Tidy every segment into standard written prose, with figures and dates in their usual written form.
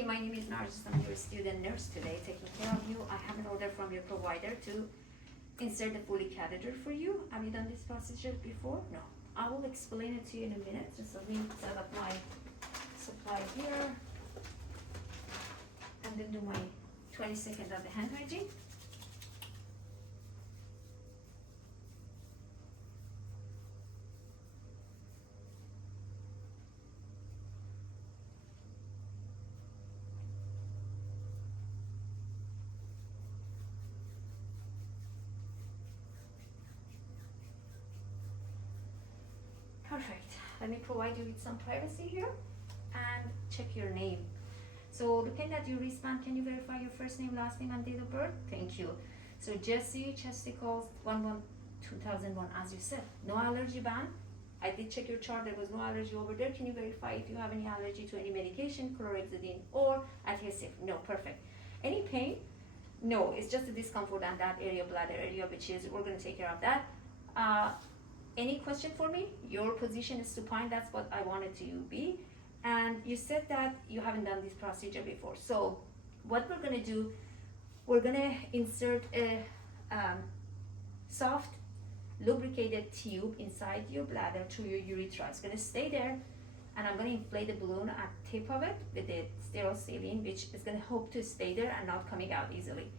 Hey, my name is Narjis. I'm your student nurse today, taking care of you. I have an order from your provider to insert the Foley catheter for you. Have you done this procedure before? No. I will explain it to you in a minute. Just let me set up my supply here and then do my 20 seconds of the hand hygiene. Perfect. Let me provide you with some privacy here and check your name. So looking at your wristband, can you verify your first name, last name, and date of birth? Thank you. So Jesse Chesticles, 1/1/2001, as you said. No allergy ban. I did check your chart. There was no allergy over there. Can you verify if you have any allergy to any medication, chlorhexidine, or adhesive? No. Perfect. Any pain? No. It's just a discomfort on that area, bladder area, which is, we're going to take care of that. Any question for me? Your position is supine. That's what I wanted to be. And you said that you haven't done this procedure before. So what we're going to do, we're going to insert a soft lubricated tube inside your bladder through your urethra. It's going to stay there, and I'm going to inflate the balloon at the tip of it with the sterile saline, which is going to hope to stay there and not coming out easily.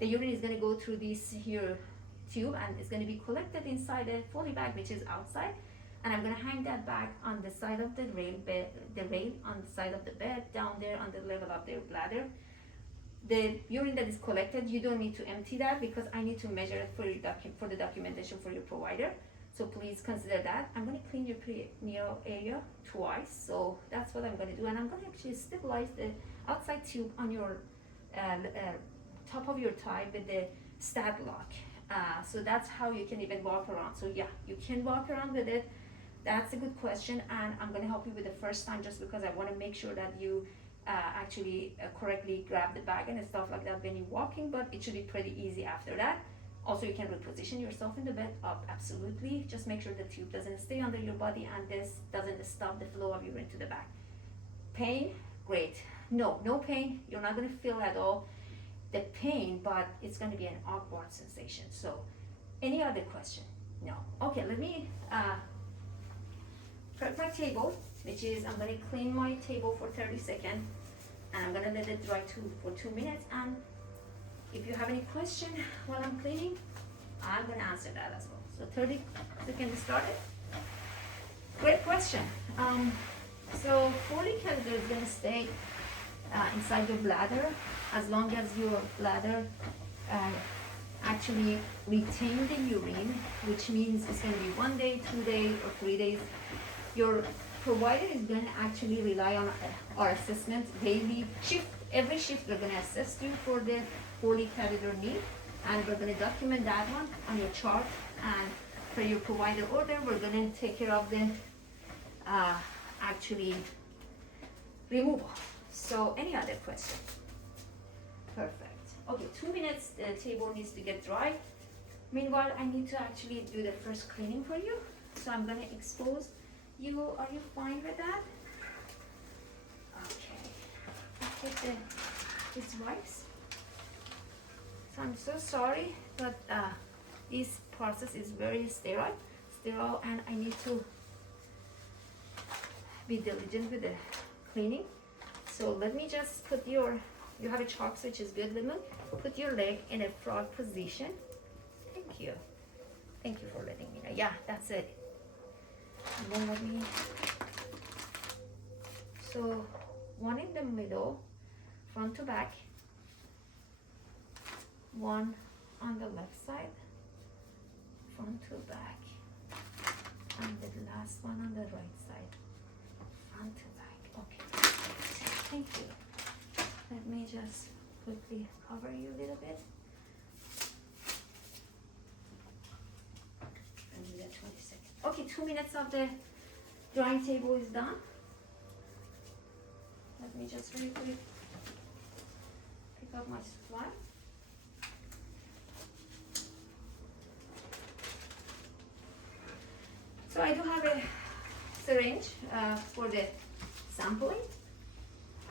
The urine is going to go through this here tube, and it's going to be collected inside a Foley bag, which is outside, and I'm going to hang that bag on the side of the rail on the side of the bed, down there on the level of their bladder. The urine that is collected, you don't need to empty that because I need to measure it for the documentation for your provider. So please consider that. I'm going to clean your perineal area twice, so that's what I'm going to do, and I'm going to actually stabilize the outside tube on your top of your thigh with the stab lock. So that's how you can even walk around. So yeah, you can walk around with it. That's a good question, and I'm going to help you with the first time just because I want to make sure that you actually correctly grab the bag and stuff like that when you're walking, but it should be pretty easy after that. Also, you can reposition yourself in the bed up, absolutely. Just make sure the tube doesn't stay under your body and this doesn't stop the flow of urine to the back. Pain? Great. No pain. You're not going to feel at all the pain, but it's going to be an awkward sensation. So any other question? No. Okay, let me prep my table, which is I'm going to clean my table for 30 seconds, and I'm going to let it dry for 2 minutes, and if you have any question while I'm cleaning, I'm going to answer that as well. So 30 seconds started. Great question. So Foley catheter is going to stay inside your bladder as long as your bladder actually retain the urine, which means it's going to be 1 day, 2 days, or 3 days. Your provider is going to actually rely on our assessment daily shift. Every shift we're going to assess you for the Foley catheter need, and we're going to document that one on your chart, and for your provider order we're going to take care of the actually removal. So any other question? Perfect. Okay, 2 minutes, the table needs to get dry. Meanwhile, I need to actually do the first cleaning for you. So I'm going to expose you. Are you fine with that? Okay. I'll take this wipes. So I'm so sorry, but this process is very sterile, and I need to be diligent with the cleaning. So let me just put you have a chalk, which is good, Lemon. Put your leg in a frog position. Thank you. Thank you for letting me know. Yeah, that's it. And then let me, so one in the middle, front to back, one on the left side, front to back, and the last one on the right side, front to back. Okay, thank you. Let me just quickly cover you a little bit. And do that 20 seconds. Okay, 2 minutes of the drying table is done. Let me just really quick pick up my supply. So I do have a syringe for the sampling.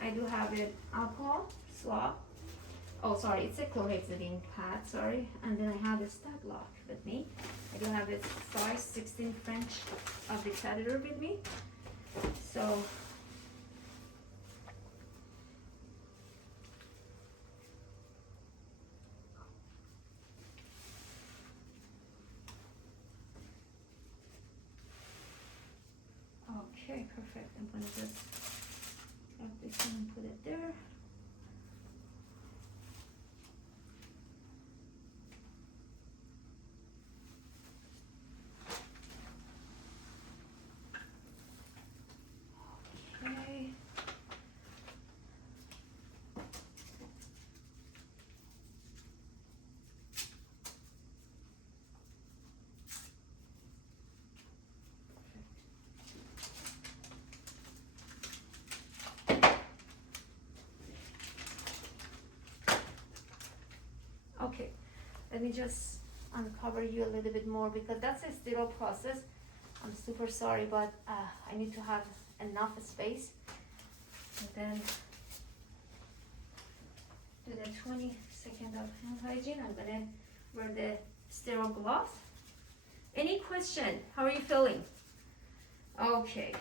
I do have an alcohol swab. Oh, sorry, it's a chlorhexidine pad, sorry. And then I have a stab lock with me. I do have a size 16 French of the catheter with me. So, okay, perfect. I'm gonna just grab this one and put it there. Okay. Okay, let me just uncover you a little bit more because that's a sterile process. I'm super sorry, but I need to have enough space. And then do the 20 seconds of hand hygiene. I'm gonna wear the sterile gloves. Any question? How are you feeling? Okay.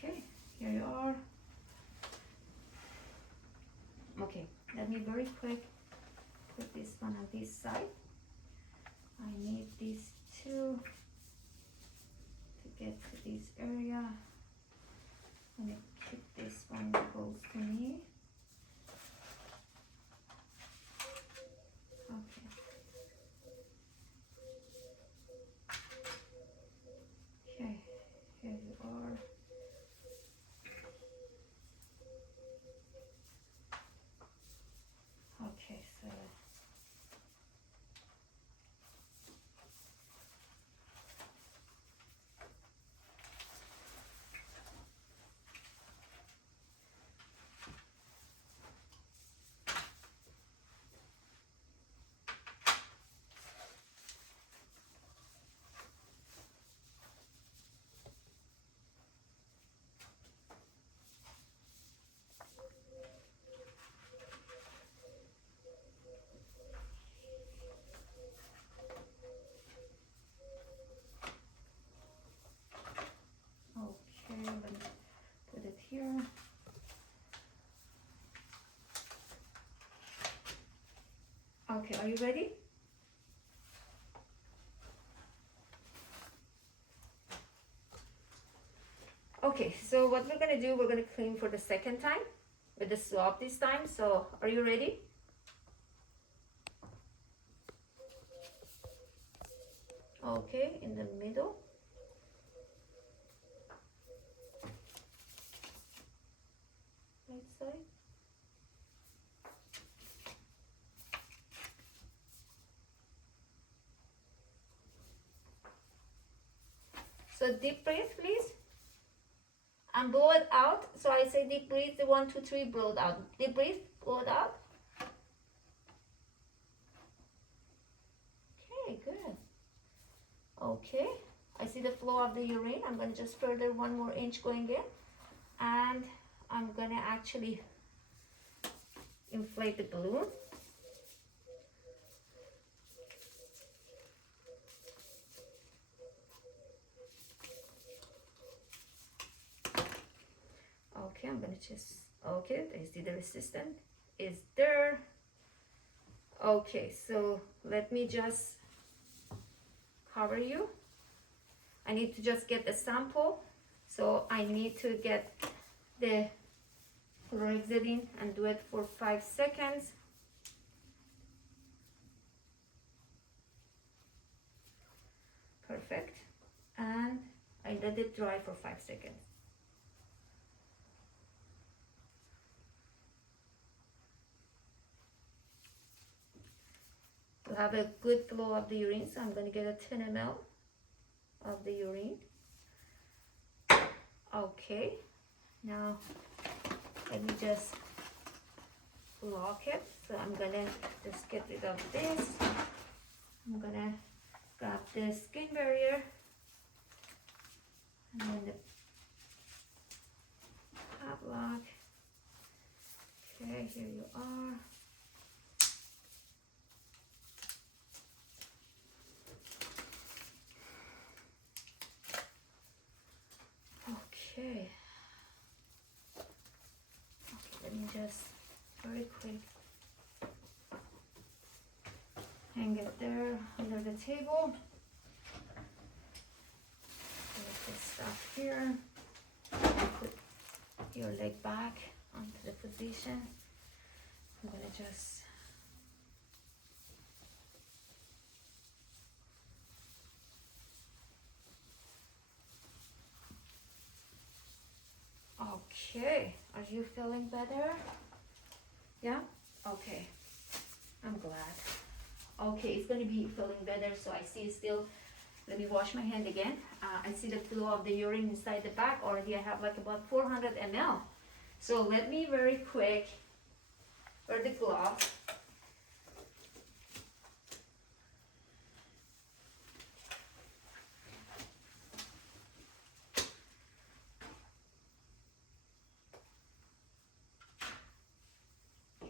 Okay, here you are. Okay, let me very quick put this one on this side. I need these two to get to this area. I'm gonna keep this one close to me. Okay. Okay, here you are. Okay, so okay, I'm gonna put it here. Okay, are you ready? Okay, so what we're gonna do, we're gonna clean for the second time with the swab this time. So are you ready? Okay, in the middle. Right side. So deep breath, please. And blow it out. So I say deep breathe, 1, 2, 3, blow it out. Deep breathe, blow it out. Okay, good. Okay, I see the flow of the urine. I'm going to just further 1 more inch going in. And I'm going to actually inflate the balloon. Okay, I'm going to just, okay, I see the resistance is there. Okay, so let me just cover you. I need to just get the sample. So I need to get the chlorhexidine and do it for 5 seconds. Perfect. And I let it dry for 5 seconds. have a good flow of the urine. So I'm going to get a 10 ml of the urine. Okay, now let me just lock it. So I'm gonna just get rid of this. I'm gonna grab the skin barrier and then the padlock. Okay, here you are. Okay. Okay, let me just very quick hang it there under the table. Put this stuff here. Put your leg back onto the position. I'm gonna just okay. Are you feeling better? Yeah? Okay. I'm glad. Okay, it's gonna be feeling better. So I see still, let me wash my hand again. I see the flow of the urine inside the bag. Already I have like about 400 ml. So let me very quick wear the glove.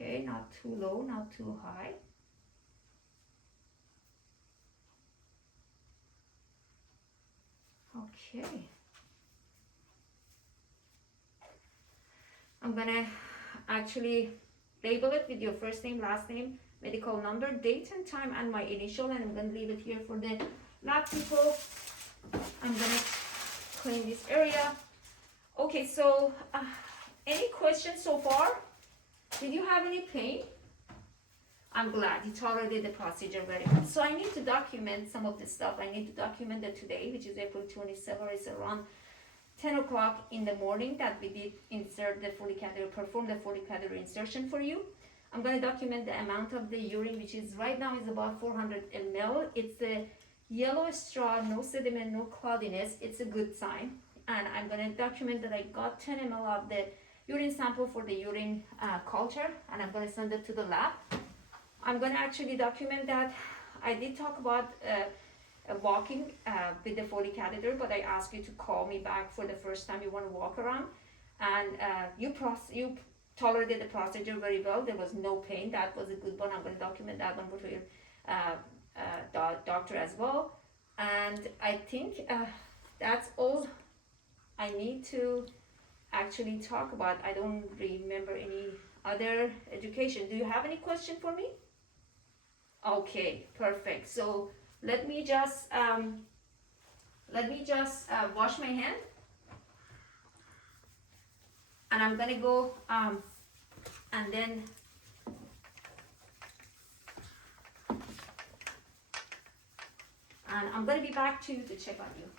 Okay, not too low, not too high. Okay. I'm gonna actually label it with your first name, last name, medical number, date and time, and my initial, and I'm gonna leave it here for the lab people. I'm gonna clean this area. Okay, so any questions so far? Did you have any pain? I'm glad you tolerated the procedure very well. So I need to document some of the stuff. I need to document that today, which is April 27th, is around 10 o'clock in the morning that we did insert the folic perform the folic insertion for you. I'm going to document the amount of the urine, which is right now is about 400 ml. It's a yellow straw, no sediment, no cloudiness. It's a good sign. And I'm going to document that I got 10 ml of the urine sample for the urine culture, and I'm going to send it to the lab. I'm going to actually document that I did talk about walking with the Foley catheter, but I asked you to call me back for the first time you want to walk around, and you tolerated the procedure very well. There was no pain. That was a good one. I'm going to document that one for your doctor as well. And I think that's all I need to actually talk about. I don't remember any other education. Do you have any question for me? Okay, perfect. So let me just wash my hand, and I'm gonna go and then I'm gonna be back to check on you.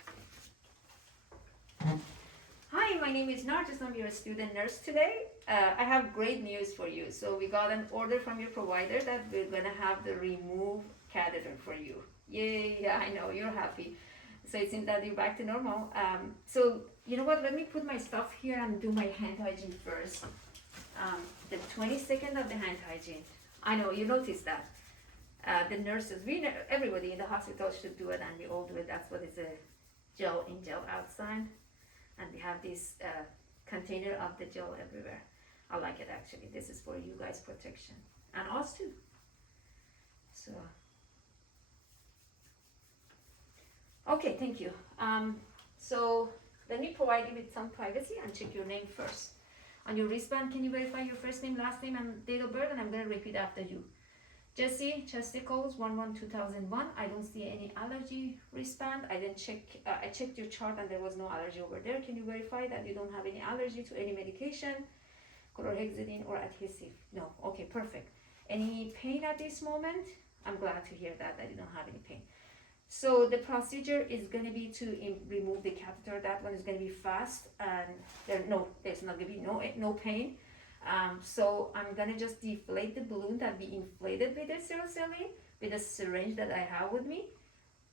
Hi, my name is Narcis. I'm your student nurse today. I have great news for you. So we got an order from your provider that we're gonna have the remove catheter for you. Yay, I know, you're happy. So it seems that you're back to normal. So you know what, let me put my stuff here and do my hand hygiene first. The 20-second of the hand hygiene. I know, you noticed that. The nurses, everybody in the hospital should do it, and we all do it. That's what is a gel in, gel outside. And we have this container of the gel everywhere. I like it actually. This is for you guys' protection. And us too. So, okay, thank you. So let me provide you with some privacy and check your name first. On your wristband, can you verify your first name, last name, and date of birth? And I'm going to repeat after you. Jesse, Chesticles, 1/1/2001. I don't see any allergy wristband. I didn't check. I checked your chart and there was no allergy over there. Can you verify that you don't have any allergy to any medication, chlorhexidine or adhesive? No. Okay, perfect. Any pain at this moment? I'm glad to hear that you don't have any pain. So the procedure is going to be to remove the catheter. That one is going to be fast, and there's not going to be no pain. So I'm gonna just deflate the balloon that we inflated with the saline. with a syringe that I have with me,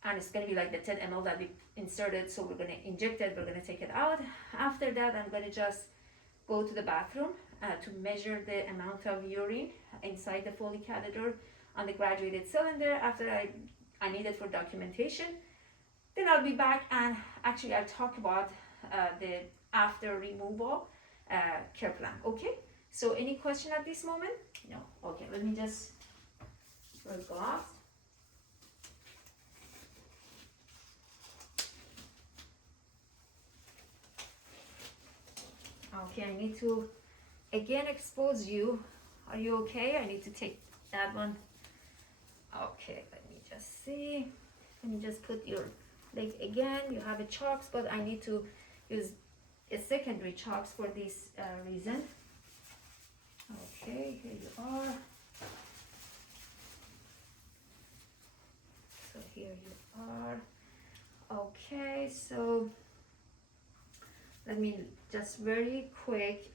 and it's gonna be like the 10 ml that we inserted. So we're gonna inject it, we're gonna take it out. After that, I'm gonna just go to the bathroom to measure the amount of urine inside the Foley catheter on the graduated cylinder. After I need it for documentation. Then I'll be back, and actually I'll talk about the after removal care plan. Okay, so any question at this moment? No. Okay, let me just wear gloves. Okay, I need to again expose you. Are you okay? I need to take that one. Okay, let me just see. Let me just put your leg again. You have a chalks, but I need to use a secondary chalks for this reason. Okay, here you are. So here you are. Okay, so let me just very quick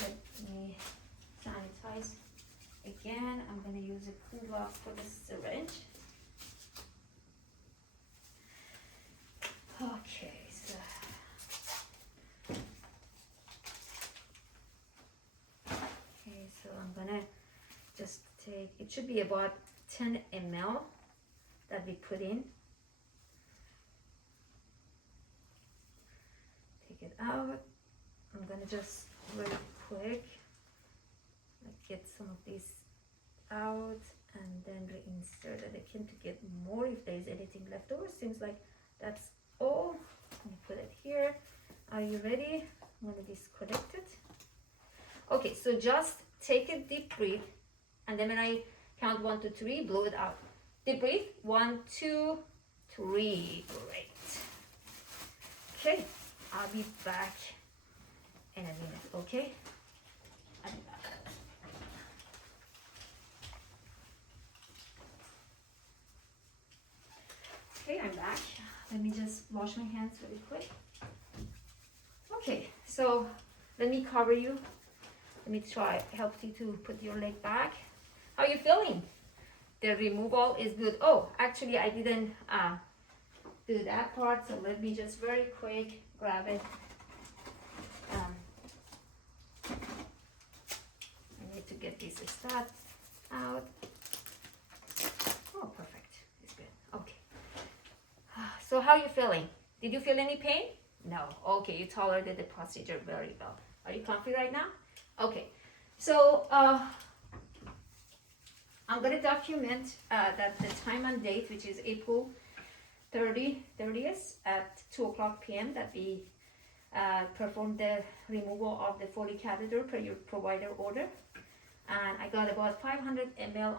let me sanitize again. I'm going to use a clean glove for the syringe. Okay, so I'm gonna just take, it should be about 10 ml that we put in. Take it out. I'm gonna just really quick get some of these out and then reinsert it again to get more if there's anything left over. Seems like that's all. I'm gonna put it here. Are you ready? I'm gonna disconnect it. Okay, so just take a deep breath, and then when I count 1, 2, 3, blow it out. Deep breath. 1, 2, 3. Great. Okay, I'll be back in a minute. Okay, I'll be back. Okay, I'm back. Let me just wash my hands really quick. Okay, so let me cover you. Let me try help you to put your leg back. How are you feeling? The removal is good. Oh, actually I didn't do that part, so let me just very quick grab it. I need to get this stud out. Oh, perfect. It's good. Okay. So how are you feeling? Did you feel any pain? No. Okay, you tolerated the procedure very well. Are you comfy right now? Okay. So I'm going to document that the time and date, which is April 30th at 2:00 p.m. that we performed the removal of the Foley catheter per your provider order. And I got about 500 ml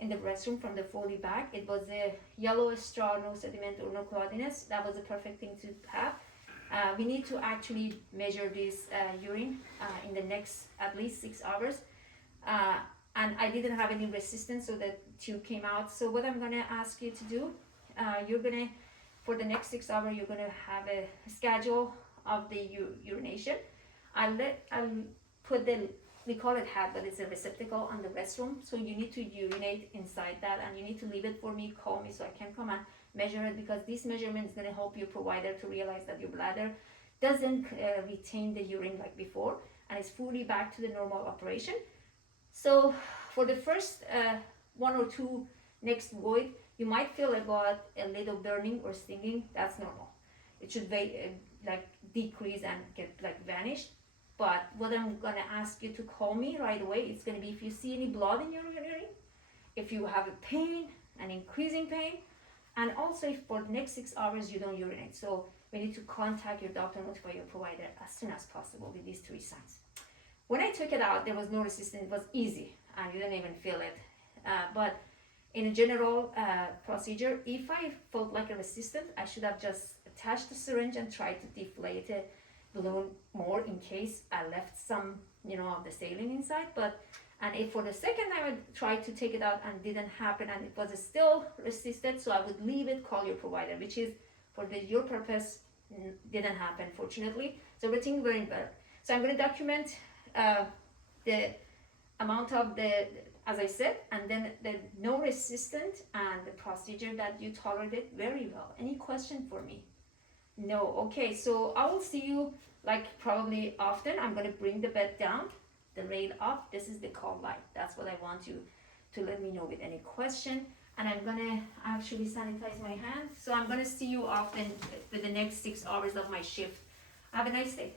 in the restroom from the Foley bag. It was a yellow straw, no sediment or no cloudiness. That was a perfect thing to have. We need to actually measure this urine in the next at least 6 hours. And I didn't have any resistance, so the tube came out. So what I'm gonna ask you to do, you're gonna, for the next 6 hours, you're gonna have a schedule of the urination. I'll put the, we call it hat, but it's a receptacle on the restroom. So you need to urinate inside that, and you need to leave it for me, call me so I can come and measure it, because this measurement is gonna help your provider to realize that your bladder doesn't retain the urine like before, and it's fully back to the normal operation. So for the first 1 or 2 next void, you might feel about a little burning or stinging. That's normal. It should like decrease and get like vanish. But what I'm gonna ask you to call me right away, it's gonna be if you see any blood in your urine, if you have a pain, an increasing pain, and also if for the next 6 hours you don't urinate. So we need to contact your doctor, notify your provider as soon as possible with these 3 signs. When I took it out, there was no resistance. It was easy. I didn't even feel it. But in a general procedure, if I felt like a resistance, I should have just attached the syringe and tried to deflate the balloon more in case I left some, of the saline inside. And if for the second time I tried to take it out and didn't happen and it was still resisted, so I would leave it, call your provider, which is for your purpose didn't happen, fortunately. So everything went well. So I'm going to document the amount of the, as I said, and then the no resistant and the procedure that you tolerated very well. Any question for me? No. Okay, so I will see you like probably often. I'm gonna bring the bed down, the rail up. This is the call light. That's what I want you to let me know with any question. And I'm gonna actually sanitize my hands. So I'm gonna see you often for the next 6 hours of my shift. Have a nice day.